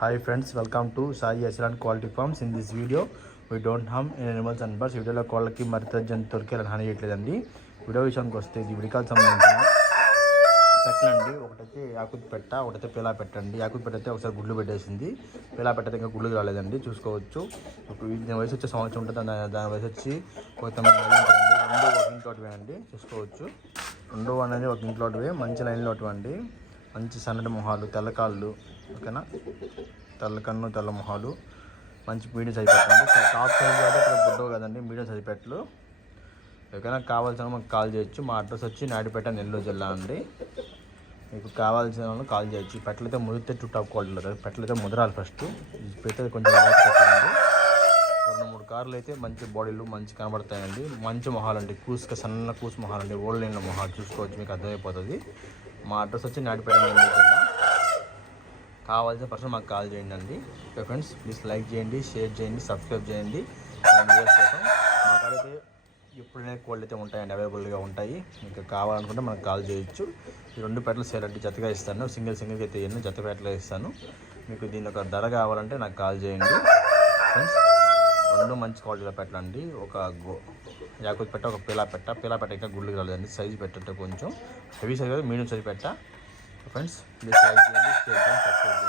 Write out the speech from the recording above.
Hi friends welcome to Sai Asiran quality farms in this video we don't harm in animals and birds వీడియోలో కోళ్ళకి మరిత జంతువులకి అలా హాని చేయట్లేదండి. వీడియో విషయానికి వస్తే ఇది విడికాలు సంబంధించిన పెట్టండి ఒకటైతే యాకుత్ పెట్ట ఒకటైతే పిలా పెట్టండి యాకుత్ పెట్టయితే ఒకసారి గుడ్లు పెట్టేసింది. పిలా పెట్టయితే ఇంకా గుడ్లు రాలేదండి చూసుకోవచ్చు. దీని వయసు వచ్చే సంవత్సరం ఉంటుంది దాని దాని వయసు వచ్చి ఒక తొమ్మిది నెలలు ఒక ఇంట్లోటివే అండి చూసుకోవచ్చు. రెండో అనేది ఒక ఇంట్లోటివే మంచి లైన్లో మంచి సన్నటి మొహాలు తెల్ల కాళ్ళు ఓకేనా? తెల్ల కన్ను తెల్ల మొహాలు. మంచి మీడియం సైజ్ పెట్టండి టాప్ సైజ్ కాబట్టి ఇక్కడ బుడ్డవు కదండి మీడియం సైజ్ పెట్టలు ఎవరికైనా కావాల్సిన మాకు కాల్ చేయొచ్చు. మా అడ్రస్ వచ్చి నాయుడుపేట నెల్లూరు జిల్లా అండి. మీకు కావాల్సిన వాళ్ళు కాల్ చేయొచ్చు. పెట్టలైతే ముదిరితే టూ టాప్ క్వాలిటీలో ఉంటుంది. పెట్టలైతే ముదరాలి ఫస్ట్. పెట్టేది కొంచెం పెట్టండి. రెండు మూడు కార్లు అయితే మంచి బాడీలు మంచి కనబడతాయండి. మంచి మొహాలు అండి. కూసుక సన్న కూసు మొహాలు అండి. ఓల్డ్ లైన్లో మొహాలు చూసుకోవచ్చు మీకు అర్థమైపోతుంది. మా అడ్రస్ వచ్చి నాయుడుపేట నెల్లూరు జిల్లా. కావాల్సిన పర్సన్ మాకు కాల్ చేయండి అండి. ఓకే ఫ్రెండ్స్ ప్లీజ్ లైక్ చేయండి షేర్ చేయండి సబ్స్క్రైబ్ చేయండి. కోసం మాకైతే ఎప్పుడైనా కోళ్ళు అయితే ఉంటాయండి అవైలబుల్గా ఉంటాయి. మీకు కావాలనుకుంటే మనకు కాల్ చేయొచ్చు. ఈ రెండు పెట్టలు సేల్ అంటే జతగా ఇస్తాను. సింగిల్ సింగిల్గా అయితే ఎన్నో జత పెట్టలు ఇస్తాను. మీకు దీని ఒక ధర కావాలంటే నాకు కాల్ చేయండి. ఫ్రెండ్స్ రెండు మంచి క్వాలిటీలో పెట్టండి ఒక గో యాకుత్ పెట్ట ఒక పిలా పెట్ట. పిలా పెట్ట ఇంకా గుళ్ళు కాలేదండి సైజు పెట్టంటే కొంచెం. హెవీ సైజ్ మీడియం సైజ్ పెట్ట. ఫ్రెండ్స్ ప్లీజ్ లైక్ చేయండి షేర్ చేయండి సబ్స్క్రైబ్ చేయండి